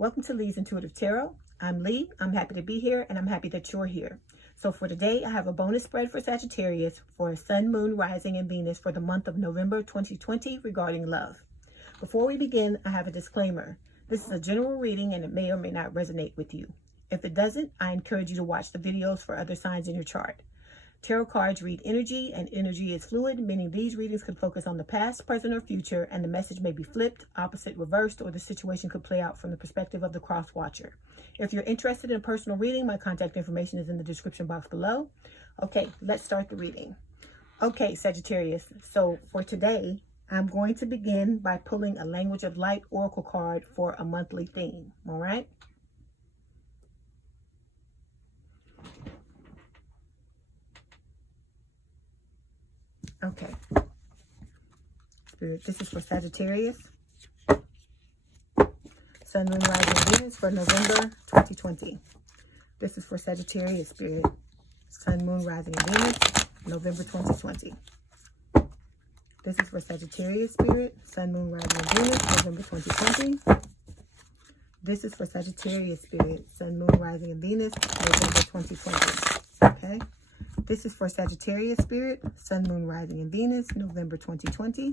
Welcome to Leigh's Intuitive Tarot. I'm Leigh. I'm happy to be here, and I'm happy that you're here. So for today, I have a bonus spread for Sagittarius for Sun, Moon, Rising, and Venus for the month of November 2020 regarding love. Before we begin, I have a disclaimer. This is a general reading, and it may or may not resonate with you. If it doesn't, I encourage you to watch the videos for other signs in your chart. Tarot cards read energy, and energy is fluid, meaning these readings could focus on the past, present, or future, and the message may be flipped, opposite, reversed, or the situation could play out from the perspective of the cross-watcher. If you're interested in a personal reading, my contact information is in the description box below. Okay, let's start the reading. Okay, Sagittarius, so for today, I'm going to begin by pulling a Language of Light oracle card for a monthly theme, all right? Okay, Spirit, this is for Sagittarius, Sun, Moon, Rising, Venus for November 2020. This is for Sagittarius, Spirit, Sun, Moon, Rising, and Venus, November 2020. This is for Sagittarius, Spirit, Sun, Moon, Rising, and Venus, November 2020. This is for Sagittarius, Spirit, Sun, Moon, Rising, and Venus, November 2020. Okay. This is for Sagittarius, Spirit, Sun, Moon, Rising, and Venus, November 2020.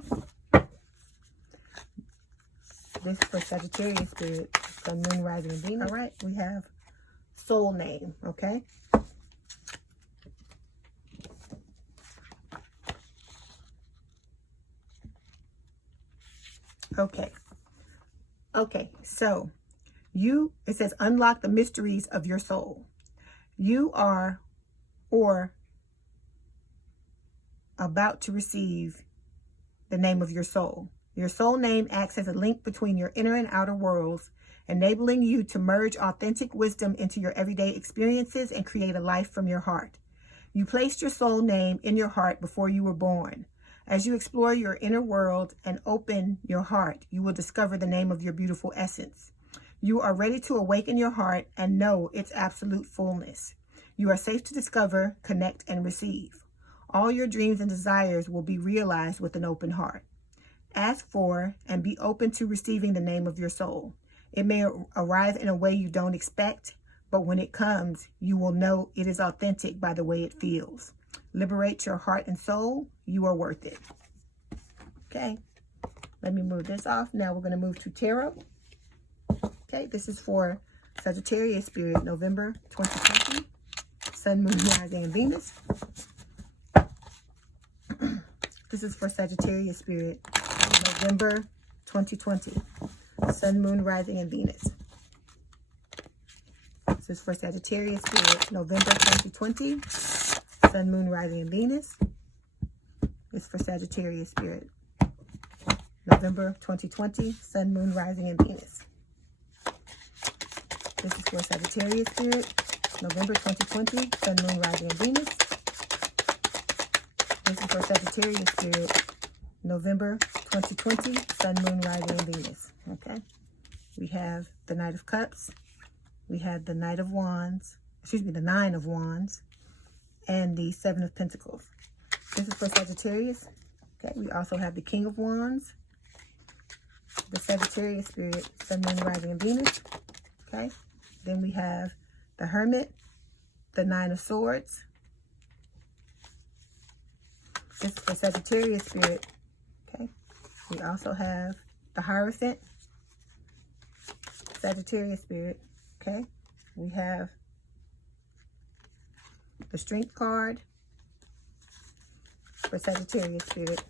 This is for Sagittarius, Spirit, Sun, Moon, Rising, and Venus. All right, we have soul name, okay? Okay, so it says unlock the mysteries of your soul. You are or about to receive the name of your soul. Your soul name acts as a link between your inner and outer worlds, enabling you to merge authentic wisdom into your everyday experiences and create a life from your heart. You placed your soul name in your heart before you were born. As you explore your inner world and open your heart, you will discover the name of your beautiful essence. You are ready to awaken your heart and know its absolute fullness. You are safe to discover, connect, and receive. All your dreams and desires will be realized with an open heart. Ask for and be open to receiving the name of your soul. It may arrive in a way you don't expect, but when it comes, you will know it is authentic by the way it feels. Liberate your heart and soul. You are worth it. Okay, let me move this off. Now we're going to move to tarot. Okay, this is for Sagittarius, Spirit, November 2020. Sun, Moon, Rising, and Venus. This is for Sagittarius, Spirit, November 2020. Sun, Moon, Rising, and Venus. This is for Sagittarius, Spirit, November 2020. Sun, Moon, Rising, and Venus. This is for Sagittarius, Spirit, November 2020. Sun, Moon, Rising, and Venus. This is for Sagittarius, Spirit, November 2020, Sun, Moon, Rising, and Venus. This is for Sagittarius, Spirit, November 2020, Sun, Moon, Rising, and Venus. Okay. We have the Knight of Cups. We have the Knight of Wands. Excuse me, the Nine of Wands. And the Seven of Pentacles. This is for Sagittarius. Okay. We also have the King of Wands. The Sagittarius, Spirit, Sun, Moon, Rising, and Venus. Okay. Then we have the Hermit, the Nine of Swords. This is for Sagittarius, Spirit. Okay. We also have the Hierophant, Sagittarius, Spirit. Okay. We have the Strength card for Sagittarius, Spirit.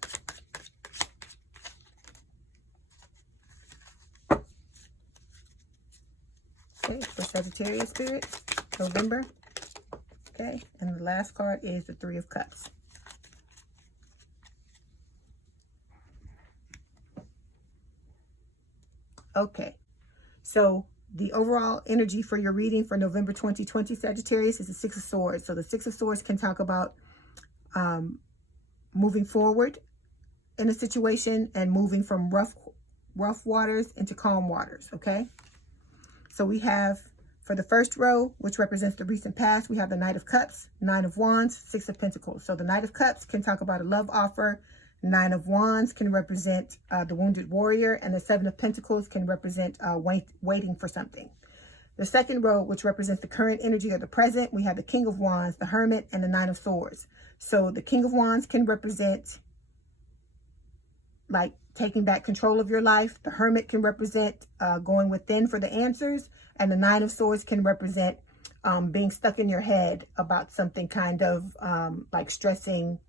Okay, for Sagittarius, Spirit, November. Okay, and the last card is the Three of Cups. Okay, so the overall energy for your reading for November 2020, Sagittarius, is the Six of Swords. So the Six of Swords can talk about moving forward in a situation and moving from rough waters into calm waters, okay? So we have, for the first row, which represents the recent past, we have the Knight of Cups, Nine of Wands, Six of Pentacles. So the Knight of Cups can talk about a love offer Nine of Wands can represent the wounded warrior, and the Seven of Pentacles can represent waiting for something. The second row, which represents the current energy of the present, we have the King of Wands, the Hermit, and the Nine of Swords. So the King of Wands can represent like taking back control of your life. The Hermit can represent going within for the answers. And the Nine of Swords can represent being stuck in your head about something, kind of like stressing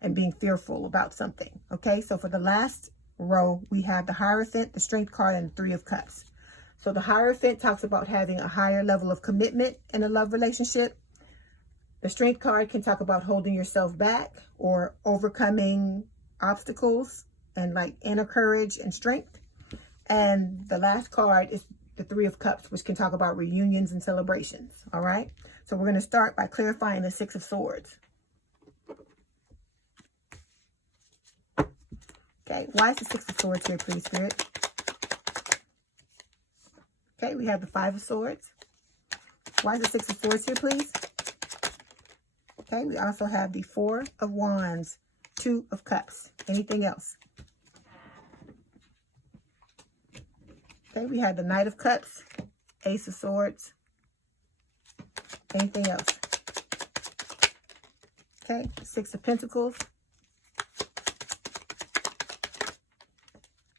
and being fearful about something. Okay, so for the last row, we have the Hierophant, the Strength card, and the Three of Cups. So the Hierophant talks about having a higher level of commitment in a love relationship. The Strength card can talk about holding yourself back or overcoming obstacles and like inner courage and strength. And the last card is the Three of Cups, which can talk about reunions and celebrations. All right. So we're going to start by clarifying the Six of Swords. Okay. Why is the Six of Swords here, please, Spirit? Okay, we have the Five of Swords. Why is the Six of Swords here, please? Okay, we also have the Four of Wands, Two of Cups. Anything else? Okay, we have the Knight of Cups, Ace of Swords. Anything else? Okay, Six of Pentacles.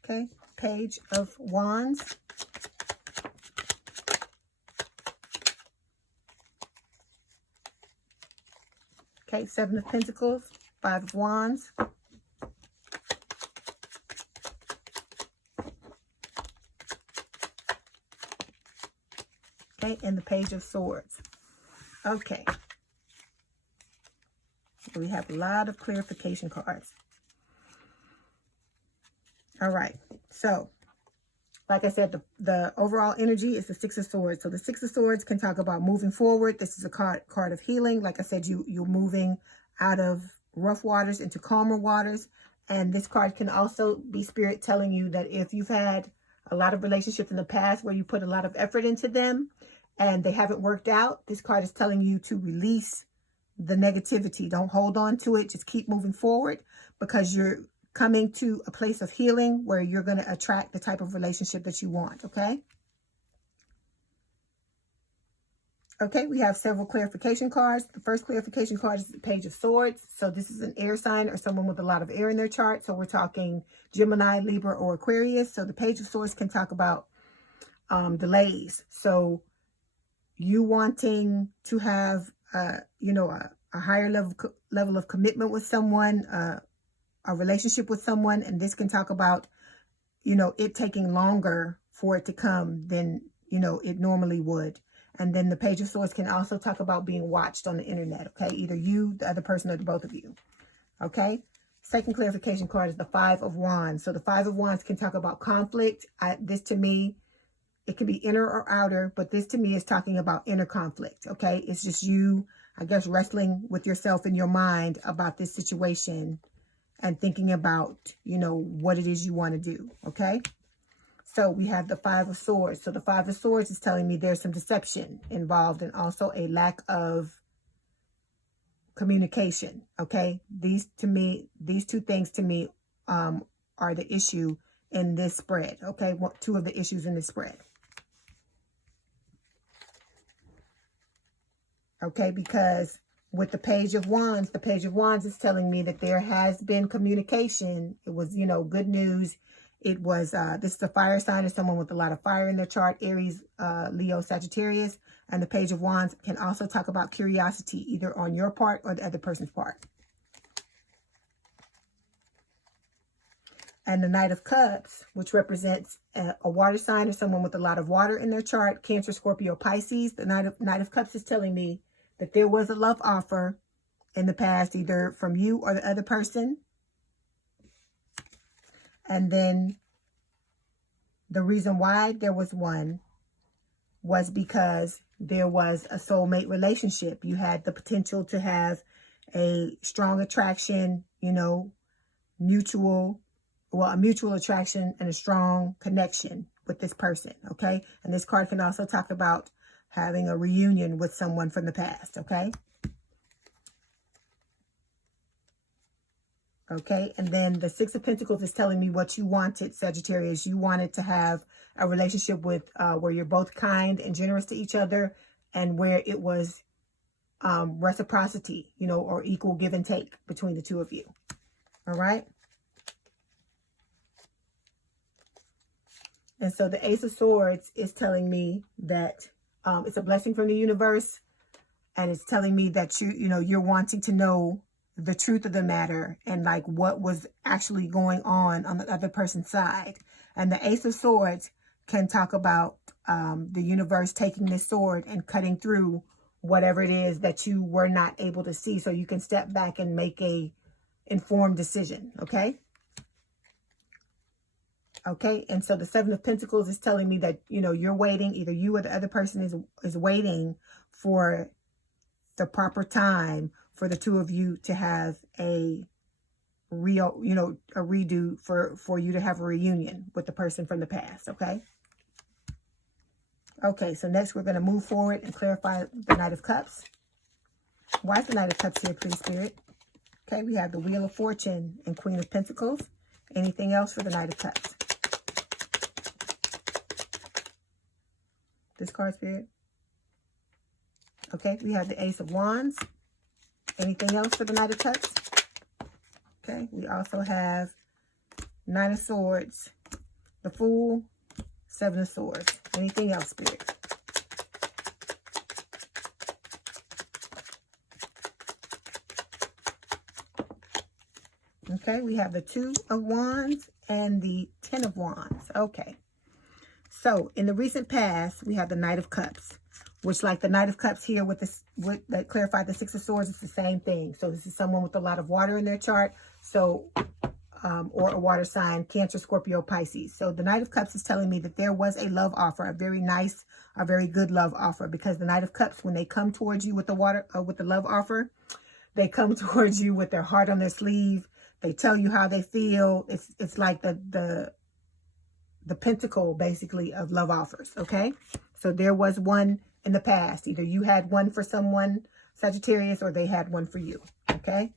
Okay, Page of Wands. Okay, Seven of Pentacles, Five of Wands. Okay, and the Page of Swords. Okay. We have a lot of clarification cards. All right. So, like I said, the overall energy is the Six of Swords. So the Six of Swords can talk about moving forward. This is a card of healing. Like I said, you're moving out of rough waters into calmer waters. And this card can also be Spirit telling you that if you've had a lot of relationships in the past where you put a lot of effort into them and they haven't worked out, this card is telling you to release the negativity. Don't hold on to it. Just keep moving forward, because you're coming to a place of healing where you're going to attract the type of relationship that you want. Okay. Okay. We have several clarification cards. The first clarification card is the Page of Swords. So this is an air sign or someone with a lot of air in their chart. So we're talking Gemini, Libra, or Aquarius. So the Page of Swords can talk about delays. So you wanting to have, a higher level of commitment with someone, a relationship with someone, and this can talk about, it taking longer for it to come than, it normally would. And then the Page of Swords can also talk about being watched on the internet, okay? Either you, the other person, or the both of you, okay? Second clarification card is the Five of Wands. So the Five of Wands can talk about conflict. This to me, it can be inner or outer, but this to me is talking about inner conflict, okay? It's just you, I guess, wrestling with yourself in your mind about this situation and thinking about, what it is you want to do, okay? So we have the Five of Swords. So the Five of Swords is telling me there's some deception involved and also a lack of communication, okay? These two things to me are the issue in this spread, okay? Two of the issues in this spread. Okay, because with the Page of Wands is telling me that there has been communication. It was, good news. It was, this is a fire sign or someone with a lot of fire in their chart, Aries, Leo, Sagittarius. And the Page of Wands can also talk about curiosity, either on your part or the other person's part. And the Knight of Cups, which represents a water sign or someone with a lot of water in their chart, Cancer, Scorpio, Pisces. The Knight of Cups is telling me that there was a love offer in the past, either from you or the other person. And then the reason why there was one was because there was a soulmate relationship. You had the potential to have a strong attraction, a mutual attraction and a strong connection with this person, okay? And this card can also talk about having a reunion with someone from the past, okay? Okay, and then the Six of Pentacles is telling me what you wanted, Sagittarius. You wanted to have a relationship with where you're both kind and generous to each other, and where it was reciprocity, you know, or equal give and take between the two of you. All right. And so the Ace of Swords is telling me that it's a blessing from the universe, and it's telling me that you're wanting to know the truth of the matter and like what was actually going on the other person's side. And the Ace of Swords can talk about the universe taking this sword and cutting through whatever it is that you were not able to see, so you can step back and make a informed decision. Okay. Okay. And so the Seven of Pentacles is telling me that, you're waiting, either you or the other person is waiting for the proper time for the two of you to have a real, a redo, for you to have a reunion with the person from the past. Okay. Okay. So next we're going to move forward and clarify the Knight of Cups. Why is the Knight of Cups here, please, Spirit? Okay. We have the Wheel of Fortune and Queen of Pentacles. Anything else for the Knight of Cups? This card, Spirit. Okay. We have the Ace of Wands. Anything else for the Knight of Cups? Okay, we also have Nine of Swords, the Fool, Seven of Swords. Anything else, Spirit? Okay, we have the Two of Wands and the Ten of Wands. Okay, so in the recent past, we have the Knight of Cups, which, like the Knight of Cups here with that clarified the Six of Swords, it's the same thing. So this is someone with a lot of water in their chart. So, or a water sign, Cancer, Scorpio, Pisces. So the Knight of Cups is telling me that there was a love offer, a very nice, a very good love offer, because the Knight of Cups, when they come towards you with the with the love offer, they come towards you with their heart on their sleeve. They tell you how they feel. It's like the pentacle, basically, of love offers. Okay. So there was one in the past. Either you had one for someone, Sagittarius, or they had one for you. Okay.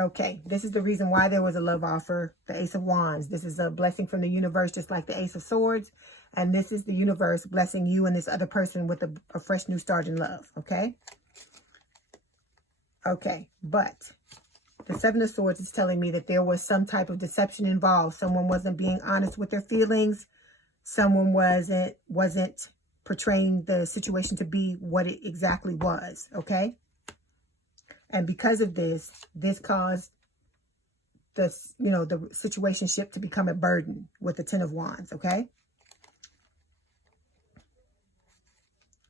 Okay, this is the reason why there was a love offer, the Ace of Wands. This is a blessing from the universe, just like the Ace of Swords. And this is the universe blessing you and this other person with a fresh new start in love, okay? Okay, but the Seven of Swords is telling me that there was some type of deception involved. Someone wasn't being honest with their feelings. Someone wasn't portraying the situation to be what it exactly was, okay? And because of this caused the situationship to become a burden with the Ten of Wands, okay?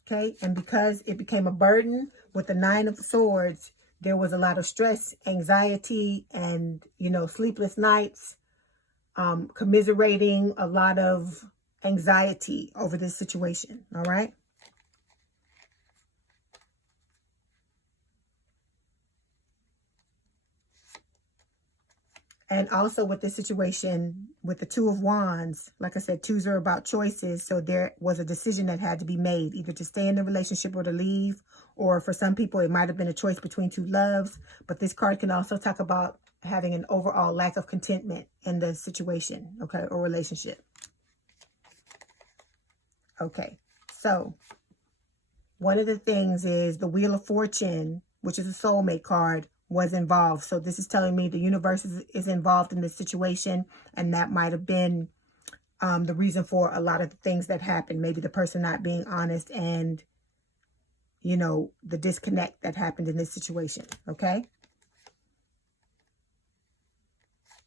Okay, and because it became a burden with the Nine of Swords, there was a lot of stress, anxiety, and, sleepless nights, commiserating, a lot of anxiety over this situation, all right? And also with this situation, with the Two of Wands, like I said, twos are about choices. So there was a decision that had to be made, either to stay in the relationship or to leave. Or for some people, it might have been a choice between two loves. But this card can also talk about having an overall lack of contentment in the situation, okay, or relationship. Okay, so one of the things is the Wheel of Fortune, which is a soulmate card, was involved. So this is telling me the universe is involved in this situation, and that might have been the reason for a lot of the things that happened. Maybe the person not being honest and, the disconnect that happened in this situation. Okay.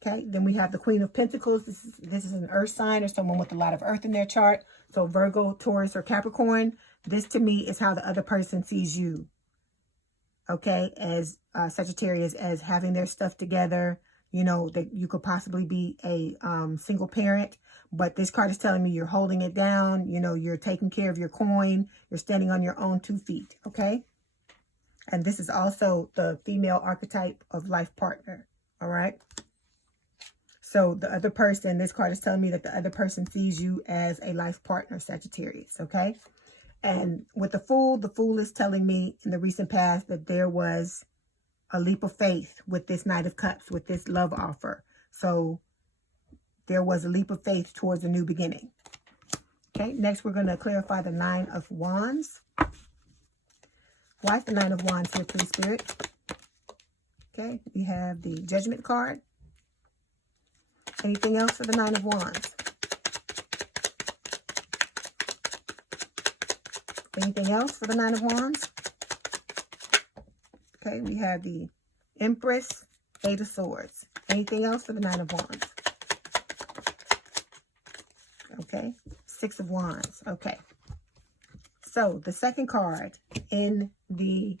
Okay. Then we have the Queen of Pentacles. This is an earth sign or someone with a lot of earth in their chart. So Virgo, Taurus, or Capricorn. This to me is how the other person sees you. Okay, as Sagittarius, as having their stuff together, that you could possibly be a single parent. But this card is telling me you're holding it down. You're taking care of your coin. You're standing on your own 2 feet. Okay. And this is also the female archetype of life partner. All right. So the other person, this card is telling me that the other person sees you as a life partner, Sagittarius, okay? And with the Fool is telling me in the recent past that there was a leap of faith with this Knight of Cups, with this love offer. So there was a leap of faith towards a new beginning. Okay, next we're going to clarify the Nine of Wands. Why is the Nine of Wands here, please, Spirit? Okay, we have the Judgment card. Anything else for the Nine of Wands? Anything else for the Nine of Wands? Okay, we have the Empress, Eight of Swords. Anything else for the Nine of Wands? Okay, Six of Wands. Okay. So the second card in the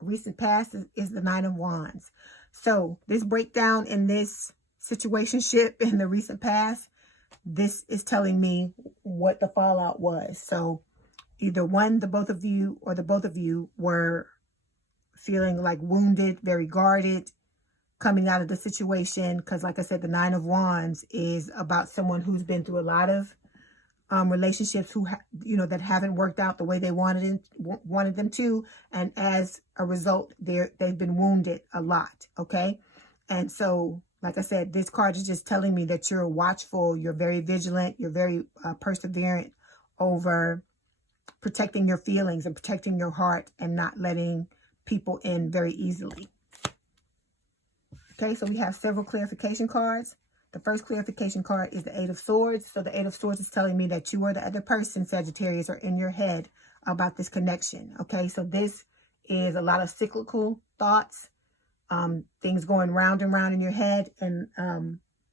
recent past is the Nine of Wands. So this breakdown in this situationship in the recent past, this is telling me what the fallout was. So either one, the both of you, or the both of you were feeling like wounded, very guarded, coming out of the situation. Because like I said, the Nine of Wands is about someone who's been through a lot of relationships who, that haven't worked out the way they wanted them to. And as a result, they've been wounded a lot. Okay. And so, like I said, this card is just telling me that you're watchful, you're very vigilant, you're very perseverant over protecting your feelings and protecting your heart and not letting people in very easily. Okay, so we have several clarification cards. The first clarification card is the Eight of Swords. So the Eight of Swords is telling me that you or the other person, Sagittarius, are in your head about this connection. Okay, so this is a lot of cyclical thoughts, things going round and round in your head. And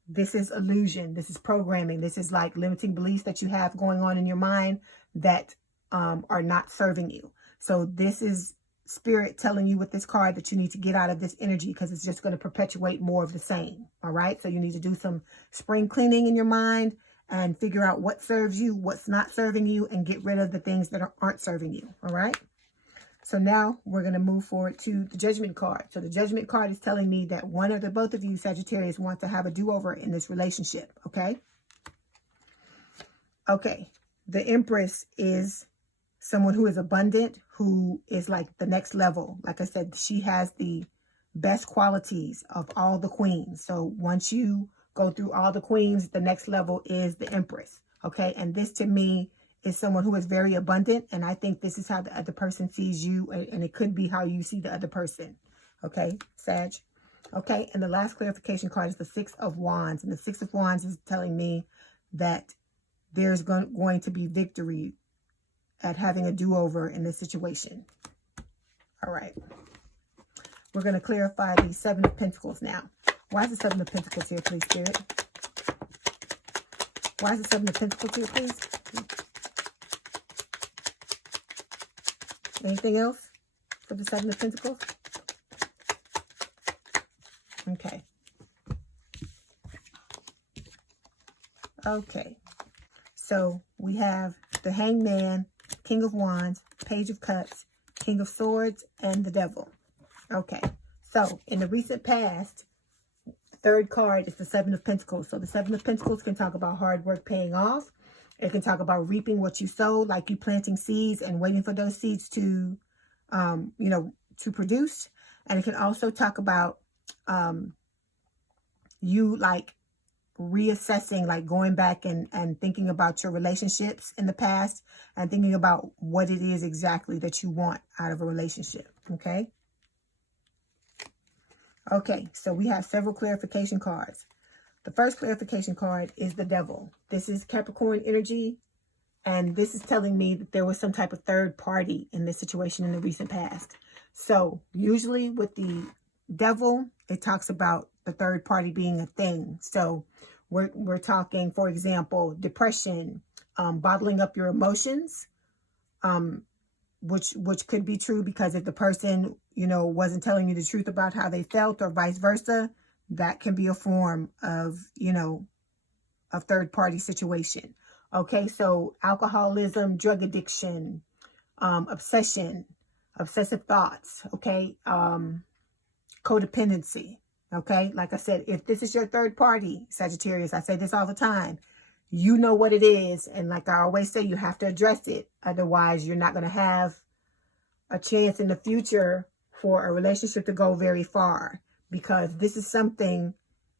this is illusion. This is programming. This is like limiting beliefs that you have going on in your mind that are not serving you. So this is Spirit telling you with this card that you need to get out of this energy because it's just going to perpetuate more of the same. All right. So you need to do some spring cleaning in your mind and figure out what serves you, what's not serving you, and get rid of the things that aren't serving you. All right. So now we're going to move forward to the Judgment card. So the Judgment card is telling me that one or the both of you, Sagittarius, want to have a do-over in this relationship. Okay. Okay. The Empress is someone who is abundant, who is like the next level. Like I said, she has the best qualities of all the queens. So once you go through all the queens, the next level is the Empress. Okay. And this to me is someone who is very abundant. And I think this is how the other person sees you. And it could be how you see the other person. Okay, Sag. Okay. And the last clarification card is the Six of Wands. And the Six of Wands is telling me that there's going to be victory at having a do-over in this situation. All right. We're going to clarify the Seven of Pentacles now. Why is the Seven of Pentacles here, please, Spirit? Why is the Seven of Pentacles here, please? Anything else for the Seven of Pentacles? Okay. Okay. So we have the Hangman, King of Wands, Page of Cups, King of Swords, and the Devil. Okay, so in the recent past, the third card is the Seven of Pentacles. So the Seven of Pentacles can talk about hard work paying off. It can talk about reaping what you sow, like you planting seeds and waiting for those seeds to, to produce. And it can also talk about you like reassessing, like going back and thinking about your relationships in the past and thinking about what it is exactly that you want out of a relationship. Okay. Okay. So we have several clarification cards. The first clarification card is the Devil. This is Capricorn energy. And this is telling me that there was some type of third party in this situation in the recent past. So usually with the Devil, it talks about the third party being a thing. So we're talking, for example, depression, bottling up your emotions, which could be true because if the person, wasn't telling you the truth about how they felt or vice versa, that can be a form of, a third party situation. Okay, so alcoholism, drug addiction, obsession, obsessive thoughts, okay, codependency. Okay, like I said, if this is your third party, Sagittarius, I say this all the time, you know what it is. And like I always say, you have to address it. Otherwise, you're not going to have a chance in the future for a relationship to go very far, because this is something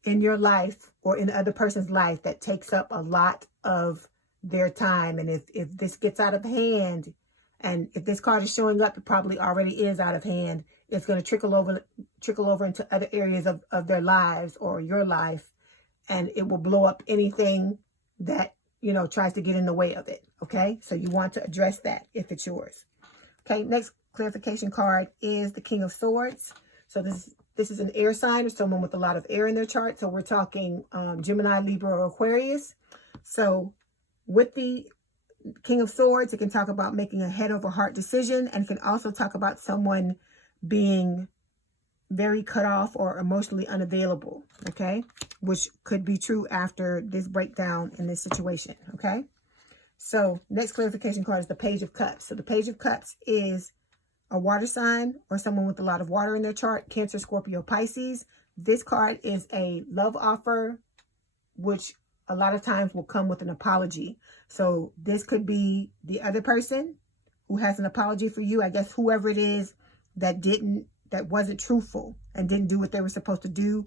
in your life or in the other person's life that takes up a lot of their time. And if this gets out of hand, and if this card is showing up, it probably already is out of hand. It's going to trickle over into other areas of their lives or your life, and it will blow up anything that, you know, tries to get in the way of it. Okay, so you want to address that if it's yours. Okay, next clarification card is the King of Swords. So this is an air sign or someone with a lot of air in their chart. So we're talking Gemini, Libra, or Aquarius. So with the King of Swords, it can talk about making a head over heart decision, and it can also talk about someone being very cut off or emotionally unavailable, okay? Which could be true after this breakdown in this situation, okay? So next clarification card is the Page of Cups. So the Page of Cups is a water sign or someone with a lot of water in their chart, Cancer, Scorpio, Pisces. This card is a love offer, which a lot of times will come with an apology. So this could be the other person who has an apology for you. I guess whoever it is that wasn't truthful and didn't do what they were supposed to do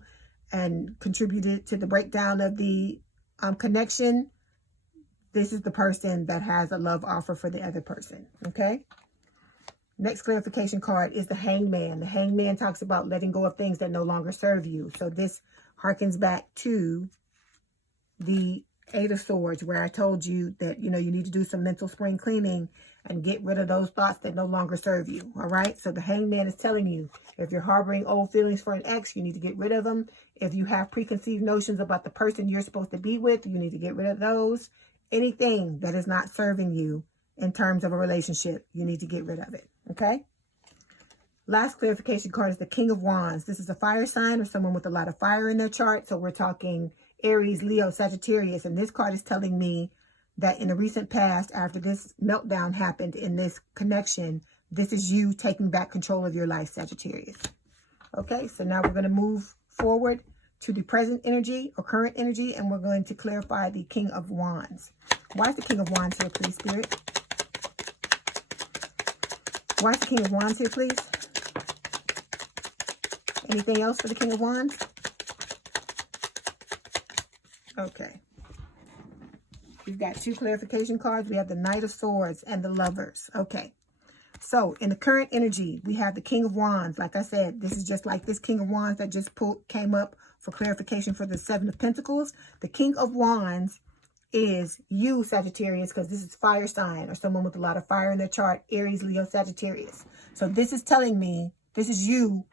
and contributed to the breakdown of the connection. This is the person that has a love offer for the other person, okay? Next clarification card is the Hangman. The Hangman talks about letting go of things that no longer serve you. So this harkens back to the Eight of Swords, where I told you that, you know, you need to do some mental spring cleaning and get rid of those thoughts that no longer serve you. All right. So the Hangman is telling you, if you're harboring old feelings for an ex, you need to get rid of them. If you have preconceived notions about the person you're supposed to be with, you need to get rid of those. Anything that is not serving you in terms of a relationship, you need to get rid of it. Okay. Last clarification card is the King of Wands. This is a fire sign or someone with a lot of fire in their chart. So we're talking Aries, Leo, Sagittarius. And this card is telling me that in the recent past, after this meltdown happened in this connection, this is you taking back control of your life, Sagittarius. Okay, so now we're going to move forward to the present energy or current energy, and we're going to clarify the King of Wands. Why is the King of Wands here, please, Spirit? Why is the King of Wands here, please? Anything else for the King of Wands? Okay. We've got two clarification cards. We have the Knight of Swords and the Lovers. Okay. So in the current energy, we have the King of Wands. Like I said, this is just like this King of Wands that just came up for clarification for the Seven of Pentacles. The King of Wands is you, Sagittarius, because this is fire sign or someone with a lot of fire in their chart, Aries, Leo, Sagittarius. So this is telling me this is you.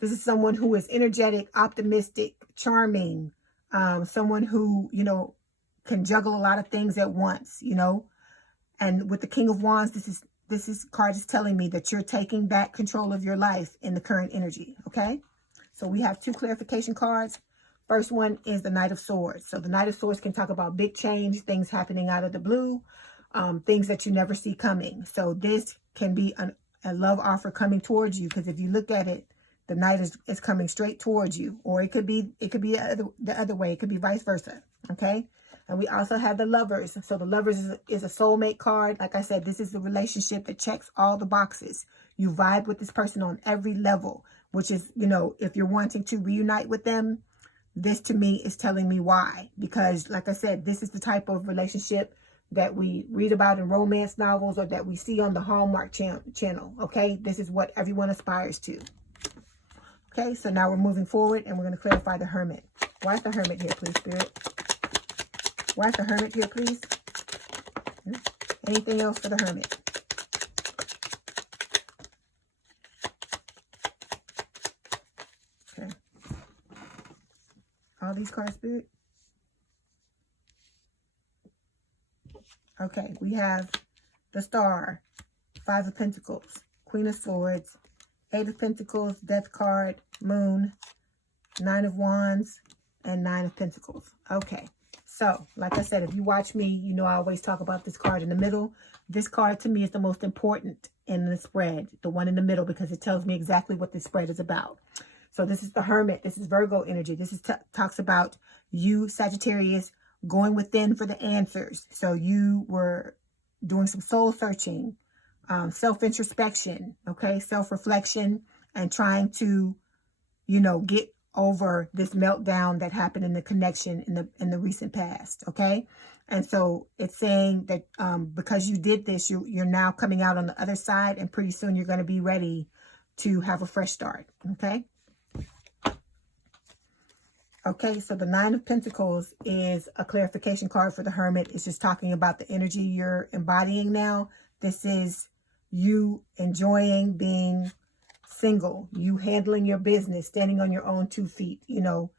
This is someone who is energetic, optimistic, charming, someone who, you know, can juggle a lot of things at once, you know. And with the King of Wands, this card is telling me that you're taking back control of your life in the current energy, okay? So we have two clarification cards. First one is the Knight of Swords. So the Knight of Swords can talk about big change, things happening out of the blue, things that you never see coming. So this can be a love offer coming towards you, because if you look at it, the Knight is coming straight towards you, or it could be the other way. It could be vice versa, okay? And we also have the Lovers. So the Lovers is a soulmate card. Like I said, this is the relationship that checks all the boxes. You vibe with this person on every level, which is, you know, if you're wanting to reunite with them, this to me is telling me why. Because like I said, this is the type of relationship that we read about in romance novels or that we see on the Hallmark channel, okay? This is what everyone aspires to. Okay, so now we're moving forward and we're going to clarify the Hermit. Why is the Hermit here, please, Spirit? Why is the Hermit here, please? Anything else for the Hermit? Okay. All these cards, Spirit? Okay, we have the Star, Five of Pentacles, Queen of Swords, Eight of Pentacles, Death card, Moon, Nine of Wands, and Nine of Pentacles. Okay. So, like I said, if you watch me, you know I always talk about this card in the middle. This card to me is the most important in the spread, the one in the middle, because it tells me exactly what this spread is about. So this is the Hermit. This is Virgo energy. This is talks about you, Sagittarius, going within for the answers. So you were doing some soul searching, self-introspection, okay, self-reflection, and trying to, you know, get over this meltdown that happened in the connection in the recent past, okay? And so it's saying that because you did this, you're now coming out on the other side, and pretty soon you're going to be ready to have a fresh start, okay? Okay, so the Nine of Pentacles is a clarification card for the Hermit. It's just talking about the energy you're embodying now. This is you enjoying being single, you handling your business, standing on your own 2 feet, you know,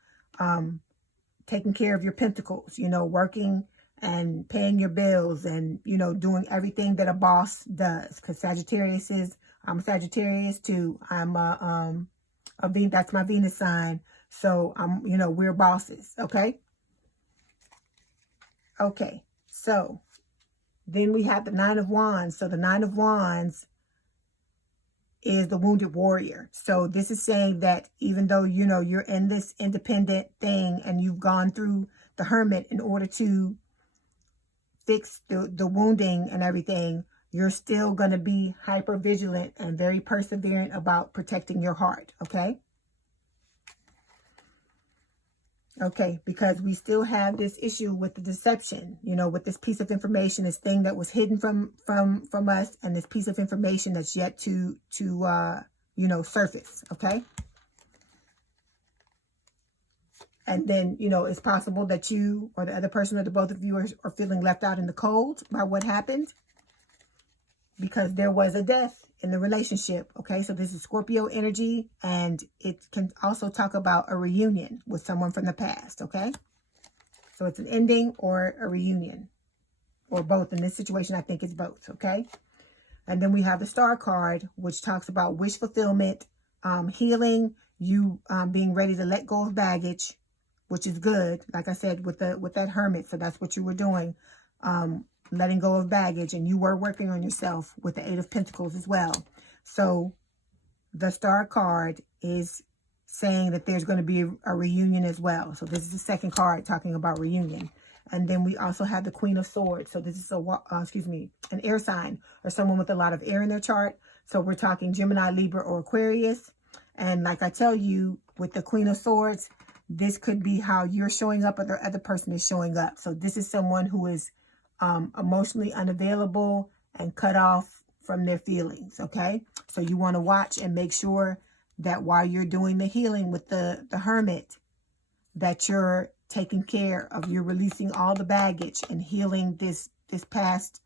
taking care of your pentacles, you know, working and paying your bills and, you know, doing everything that a boss does. Because Sagittarius is, I'm a Sagittarius too. I'm that's my Venus sign. So you know, we're bosses. Okay. Okay. So then we have the Nine of Wands. So the Nine of Wands is the wounded warrior. So this is saying that even though, you know, you're in this independent thing and you've gone through the Hermit in order to fix the wounding and everything, you're still going to be hyper vigilant and very perseverant about protecting your heart. Okay. Okay, because we still have this issue with the deception, you know, with this piece of information, this thing that was hidden from us, and this piece of information that's yet to you know, surface. Okay. And then, you know, it's possible that you or the other person or the both of you are feeling left out in the cold by what happened, because there was a death in the relationship. Okay, so this is Scorpio energy, and it can also talk about a reunion with someone from the past. Okay, so it's an ending or a reunion, or both. In this situation, I think it's both. Okay, and then we have the Star card, which talks about wish fulfillment, healing, you being ready to let go of baggage, which is good. Like I said, with that Hermit, so that's what you were doing. Letting go of baggage, and you were working on yourself with the Eight of Pentacles as well. So the Star card is saying that there's going to be a reunion as well. So this is the second card talking about reunion. And then we also have the Queen of Swords. So this is an air sign or someone with a lot of air in their chart. So we're talking Gemini, Libra, or Aquarius. And like I tell you, with the Queen of Swords, this could be how you're showing up or the other person is showing up. So this is someone who is emotionally unavailable and cut off from their feelings. Okay, so you want to watch and make sure that while you're doing the healing with the Hermit, that you're taking care of, you're releasing all the baggage and healing this past,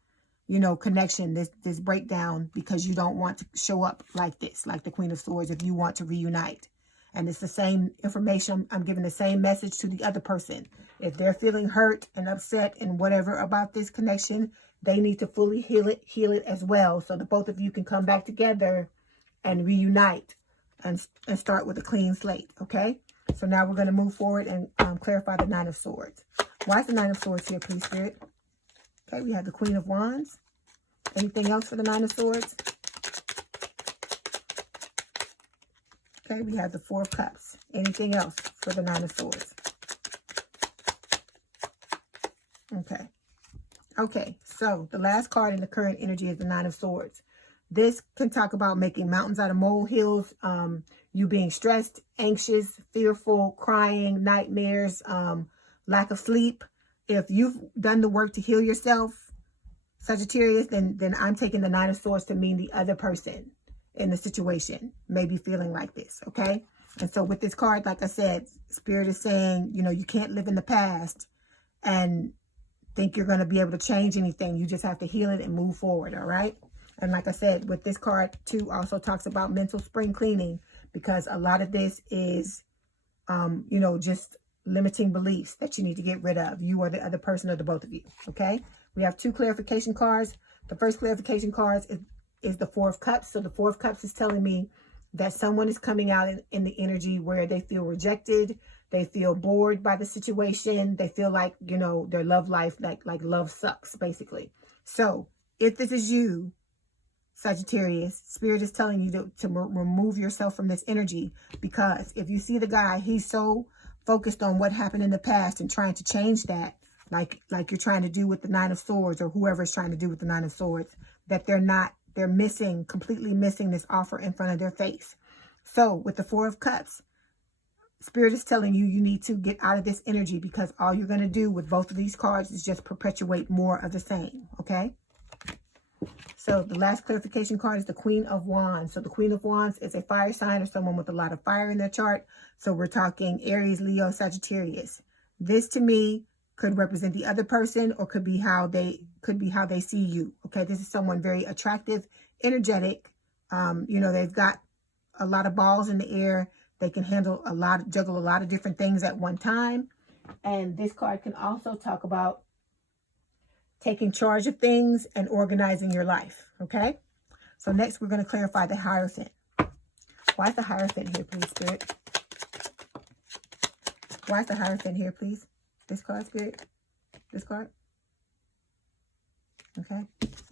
you know, connection, this breakdown, because you don't want to show up like this, like the Queen of Swords, if you want to reunite. And it's the same information. I'm giving the same message to the other person. If they're feeling hurt and upset and whatever about this connection, they need to fully heal it as well, so that both of you can come back together and reunite and start with a clean slate. Okay, so now we're going to move forward and clarify the Nine of Swords. Why is the Nine of Swords here, please, Spirit? Okay, we have the Queen of Wands. Anything else for the Nine of Swords? Okay, we have the Four of Cups. Anything else for the Nine of Swords? Okay. Okay, so the last card in the current energy is the Nine of Swords. This can talk about making mountains out of molehills, you being stressed, anxious, fearful, crying, nightmares, lack of sleep. If you've done the work to heal yourself, Sagittarius, then I'm taking the Nine of Swords to mean the other person in the situation may be feeling like this. Okay, and so with this card, like I said, Spirit is saying, you know, you can't live in the past and think you're going to be able to change anything. You just have to heal it and move forward. All right. And like I said, with this card too, also talks about mental spring cleaning, because a lot of this is, you know, just limiting beliefs that you need to get rid of, you or the other person or the both of you. Okay. We have two clarification cards. The first clarification card is the Four of Cups. So the Four of Cups is telling me that someone is coming out in the energy where they feel rejected. They feel bored by the situation. They feel like, you know, their love life, like love sucks, basically. So if this is you, Sagittarius, Spirit is telling you to remove yourself from this energy, because if you see the guy, he's so focused on what happened in the past and trying to change that, like you're trying to do with the Nine of Swords, or whoever's trying to do with the Nine of Swords, that they're missing, completely missing this offer in front of their face. So with the Four of Cups, Spirit is telling you you need to get out of this energy, because all you're going to do with both of these cards is just perpetuate more of the same, okay? So the last clarification card is the Queen of Wands. So the Queen of Wands is a fire sign, or someone with a lot of fire in their chart. So we're talking Aries, Leo, Sagittarius. This to me could represent the other person, or could be how they see you. Okay, this is someone very attractive, energetic. You know, they've got a lot of balls in the air. They can handle juggle a lot of different things at one time. And this card can also talk about taking charge of things and organizing your life. Okay, so next we're going to clarify the Hierophant. Why is the Hierophant here, please, Spirit? Why is the Hierophant here, please? This card, Spirit? This card? Okay.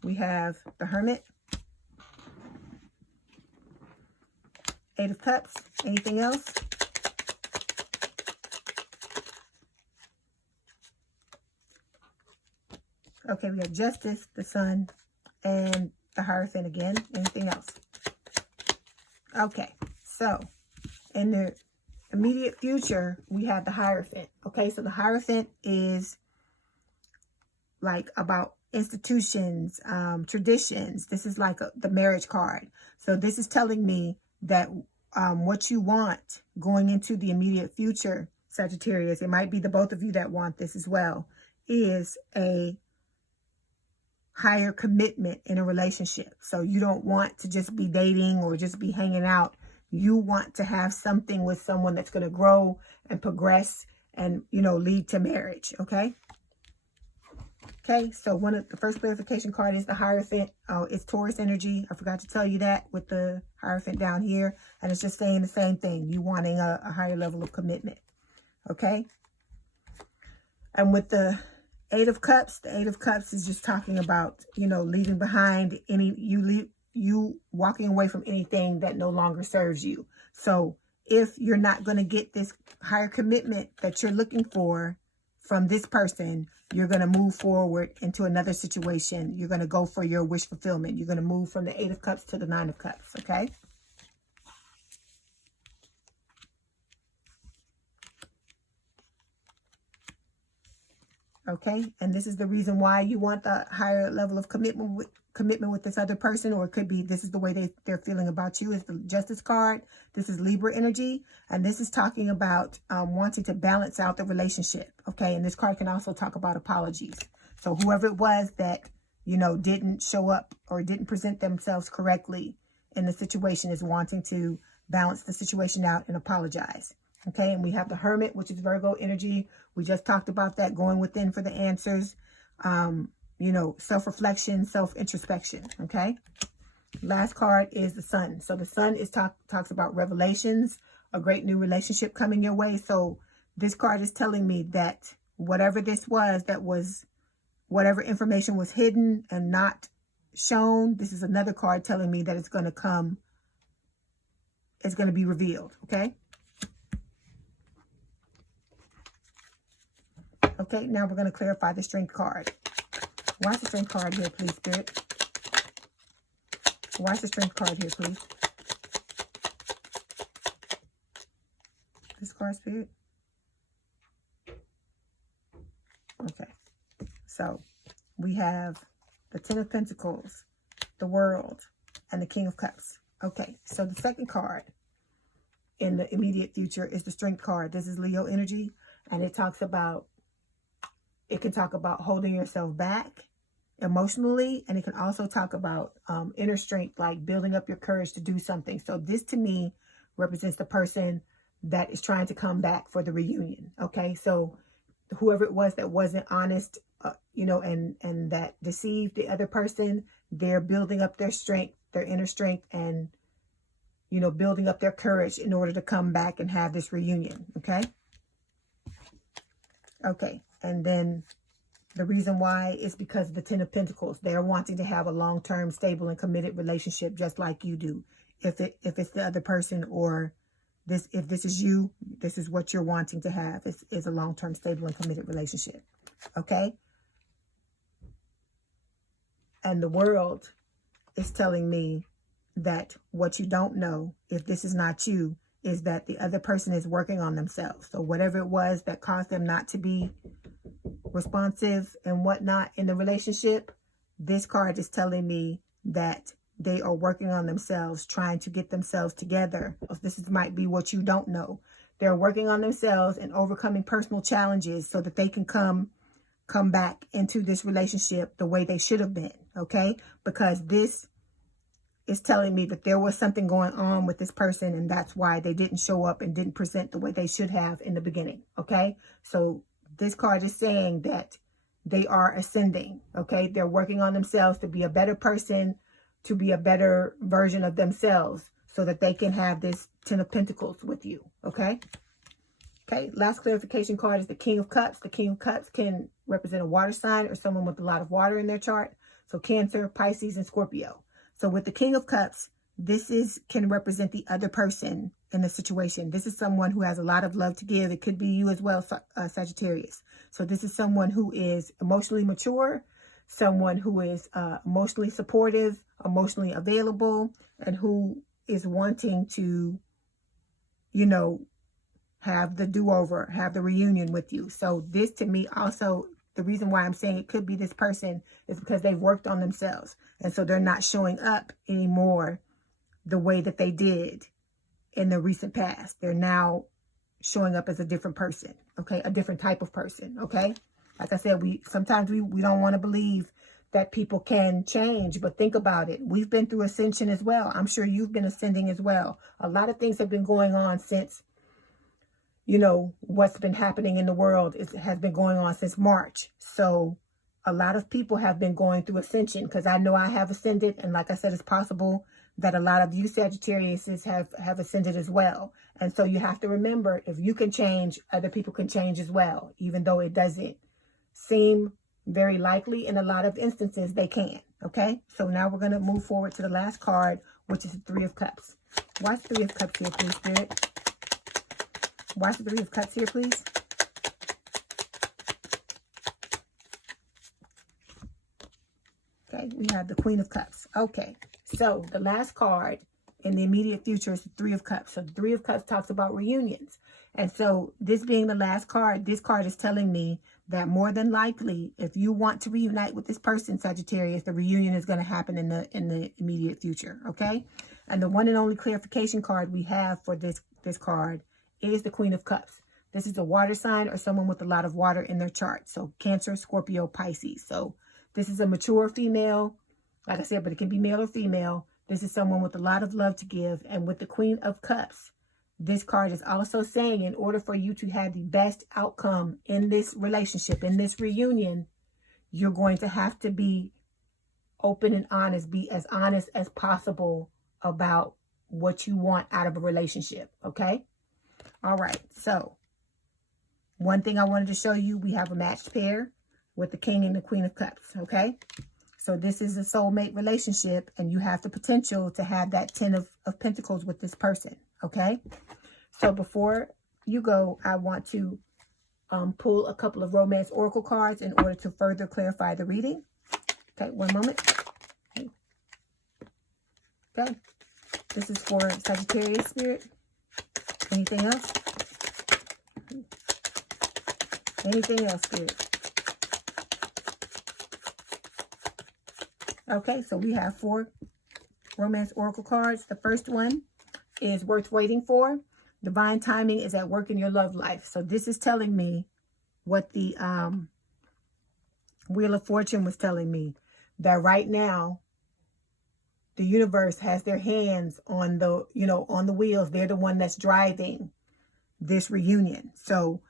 We have the Hermit. Eight of Cups. Anything else? Okay, we have Justice, the Sun, and the Hierophant again. Anything else? Okay, so in the immediate future, we have the Hierophant. Okay, so the Hierophant is like about institutions, traditions. This is like the marriage card. So this is telling me that what you want going into the immediate future, Sagittarius, it might be the both of you that want this as well, is a higher commitment in a relationship. So you don't want to just be dating or just be hanging out. You want to have something with someone that's going to grow and progress and, you know, lead to marriage. Okay. Okay. So the first clarification card is the Hierophant. Oh, it's Taurus energy. I forgot to tell you that with the Hierophant down here. And it's just saying the same thing. You wanting a higher level of commitment. Okay. And with the Eight of Cups, the Eight of Cups is just talking about, you know, leaving behind you walking away from anything that no longer serves you. So if you're not going to get this higher commitment that you're looking for from this person, you're going to move forward into another situation. You're going to go for your wish fulfillment. You're going to move from the Eight of Cups to the Nine of Cups. Okay. Okay, and this is the reason why you want the higher level of commitment with this other person, or it could be this is the way they're feeling about you. Is the Justice card. This is Libra energy, and this is talking about wanting to balance out the relationship. Okay, and this card can also talk about apologies. So whoever it was that, you know, didn't show up or didn't present themselves correctly in the situation is wanting to balance the situation out and apologize. Okay, and we have the Hermit, which is Virgo energy. We just talked about that, going within for the answers. You know, self-reflection, self-introspection. Okay, last card is the Sun. So the Sun is talks about revelations, a great new relationship coming your way. So this card is telling me that whatever this was, whatever information was hidden and not shown, this is another card telling me that it's going to come, it's going to be revealed. Okay. Okay, now we're going to clarify the Strength card. Why is the Strength card here, please, Spirit? Why is the Strength card here, please? This card, Spirit? Okay, so we have the Ten of Pentacles, the World, and the King of Cups. Okay, so the second card in the immediate future is the Strength card. This is Leo energy, and it talks about, it can talk about holding yourself back emotionally, and it can also talk about inner strength, like building up your courage to do something. So this to me represents the person that is trying to come back for the reunion. Okay, so whoever it was that wasn't honest, you know, and that deceived the other person, they're building up their strength, their inner strength, and, you know, building up their courage in order to come back and have this reunion. Okay. Okay. And then The reason why is because of the Ten of Pentacles. They're wanting to have a long-term, stable, and committed relationship just like you do. If it's the other person, or if this is you, this is what you're wanting to have, is a long-term, stable, and committed relationship. Okay? And the world is telling me that what you don't know, if this is not you, is that the other person is working on themselves. So whatever it was that caused them not to be responsive and whatnot in the relationship, this card is telling me that they are working on themselves, trying to get themselves together. This might be what you don't know. They're working on themselves and overcoming personal challenges so that they can come back into this relationship the way they should have been, okay? Because this is telling me that there was something going on with this person, and that's why they didn't show up and didn't present the way they should have in the beginning, okay? So this card is saying that they are ascending, okay? They're working on themselves to be a better person, to be a better version of themselves, so that they can have this Ten of Pentacles with you, okay? Okay, last clarification card is the King of Cups. The King of Cups can represent a water sign or someone with a lot of water in their chart. So Cancer, Pisces, and Scorpio. So with the King of Cups, this can represent the other person in the situation. This is someone who has a lot of love to give. It could be you as well, Sagittarius. So this is someone who is emotionally mature, someone who is emotionally supportive, emotionally available, and who is wanting to, you know, have the do-over, have the reunion with you. So this, to me, also, the reason why I'm saying it could be this person is because they've worked on themselves. And so they're not showing up anymore the way that they did in the recent past. They're now showing up as a different person, okay? A different type of person, okay? Like I said, sometimes we don't want to believe that people can change, but think about it. We've been through ascension as well. I'm sure you've been ascending as well. A lot of things have been going on since, you know, what's been happening in the world has been going on since March. So a lot of people have been going through ascension, because I know I have ascended. And like I said, it's possible that a lot of you Sagittarius have ascended as well. And so you have to remember, if you can change, other people can change as well, even though it doesn't seem very likely. In a lot of instances, they can. Okay, so now we're going to move forward to the last card, which is the Three of Cups. Watch the Three of Cups here, please, Spirit. Watch the Three of Cups here, please. Okay, we have the Queen of Cups. Okay, so the last card in the immediate future is the Three of Cups. So the Three of Cups talks about reunions. And so this being the last card, this card is telling me that more than likely, if you want to reunite with this person, Sagittarius, the reunion is going to happen in the immediate future, okay? And the one and only clarification card we have for this card is the Queen of Cups. This is a water sign or someone with a lot of water in their chart. So Cancer, Scorpio, Pisces. So this is a mature female, like I said, but it can be male or female. This is someone with a lot of love to give. And with the Queen of Cups, this card is also saying, in order for you to have the best outcome in this relationship, in this reunion, you're going to have to be open and honest, be as honest as possible about what you want out of a relationship, okay? All right, so one thing I wanted to show you, we have a matched pair with the King and the Queen of Cups, okay? So this is a soulmate relationship, and you have the potential to have that Ten of Pentacles with this person, okay? So before you go, I want to pull a couple of romance oracle cards in order to further clarify the reading. Okay, one moment. Okay, this is for Sagittarius spirit. Anything else? Anything else, spirit? Okay, so we have 4 romance oracle cards. The first one is worth waiting for. Divine timing is at work in your love life. So this is telling me what the Wheel of Fortune was telling me, that right now the universe has their hands on the, on the wheels. They're the one that's driving this reunion. So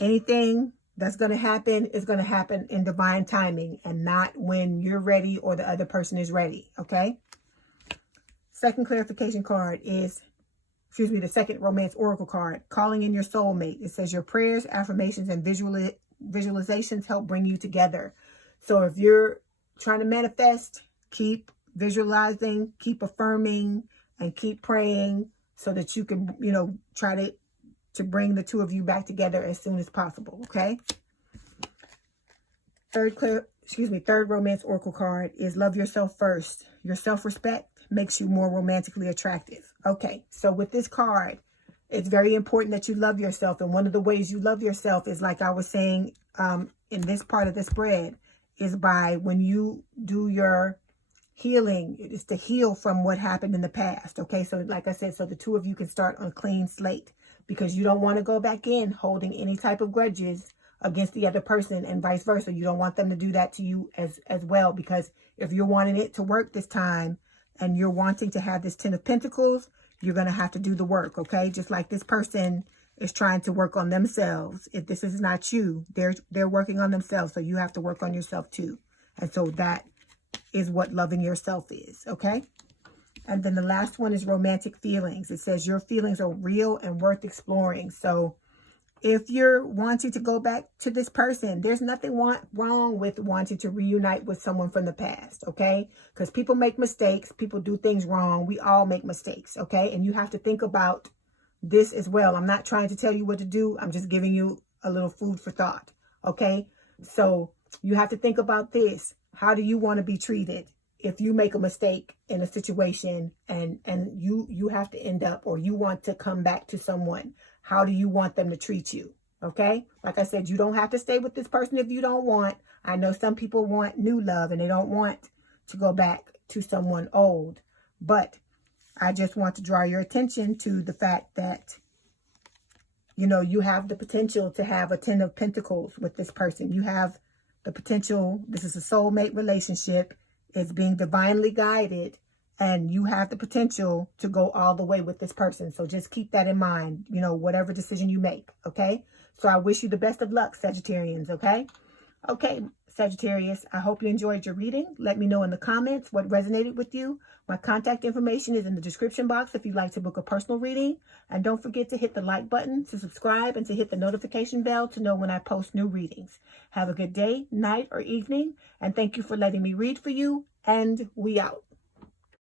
anything that's going to happen is going to happen in divine timing, and not when you're ready or the other person is ready. Okay. Second clarification card is, the second romance oracle card, calling in your soulmate. It says your prayers, affirmations, and visualizations help bring you together. So if you're trying to manifest, keep visualizing, keep affirming, and keep praying so that you can, you know, try to bring the two of you back together as soon as possible, okay? Third romance oracle card is love yourself first. Your self-respect makes you more romantically attractive. Okay, so with this card, it's very important that you love yourself. And one of the ways you love yourself is, like I was saying in this part of the spread, is by when you do your healing, it is to heal from what happened in the past. Okay, so like I said, so the two of you can start on a clean slate, because you don't want to go back in holding any type of grudges against the other person, and vice versa. You don't want them to do that to you as well, because if you're wanting it to work this time and you're wanting to have this 10 of Pentacles, you're going to have to do the work, okay? Just like this person is trying to work on themselves. If this is not you, they're working on themselves, so you have to work on yourself too. And so that is what loving yourself is, okay? And then the last one is romantic feelings. It says your feelings are real and worth exploring. So if you're wanting to go back to this person, there's nothing wrong with wanting to reunite with someone from the past, okay? Because people make mistakes. People do things wrong. We all make mistakes, okay? And you have to think about this as well. I'm not trying to tell you what to do. I'm just giving you a little food for thought, okay? So you have to think about this. How do you want to be treated if you make a mistake in a situation and you have to end up, or you want to come back to someone? How do you want them to treat you? Okay? Like I said, you don't have to stay with this person if you don't want. I know some people want new love and they don't want to go back to someone old. But I just want to draw your attention to the fact that, you know, you have the potential to have a 10 of Pentacles with this person. You have the potential. This is a soulmate relationship. It's being divinely guided. And you have the potential to go all the way with this person. So just keep that in mind, you know, whatever decision you make, okay? So I wish you the best of luck, Sagittarians, okay? Okay, Sagittarius, I hope you enjoyed your reading. Let me know in the comments what resonated with you. My contact information is in the description box if you'd like to book a personal reading. And don't forget to hit the like button, to subscribe, and to hit the notification bell to know when I post new readings. Have a good day, night, or evening. And thank you for letting me read for you. And we out.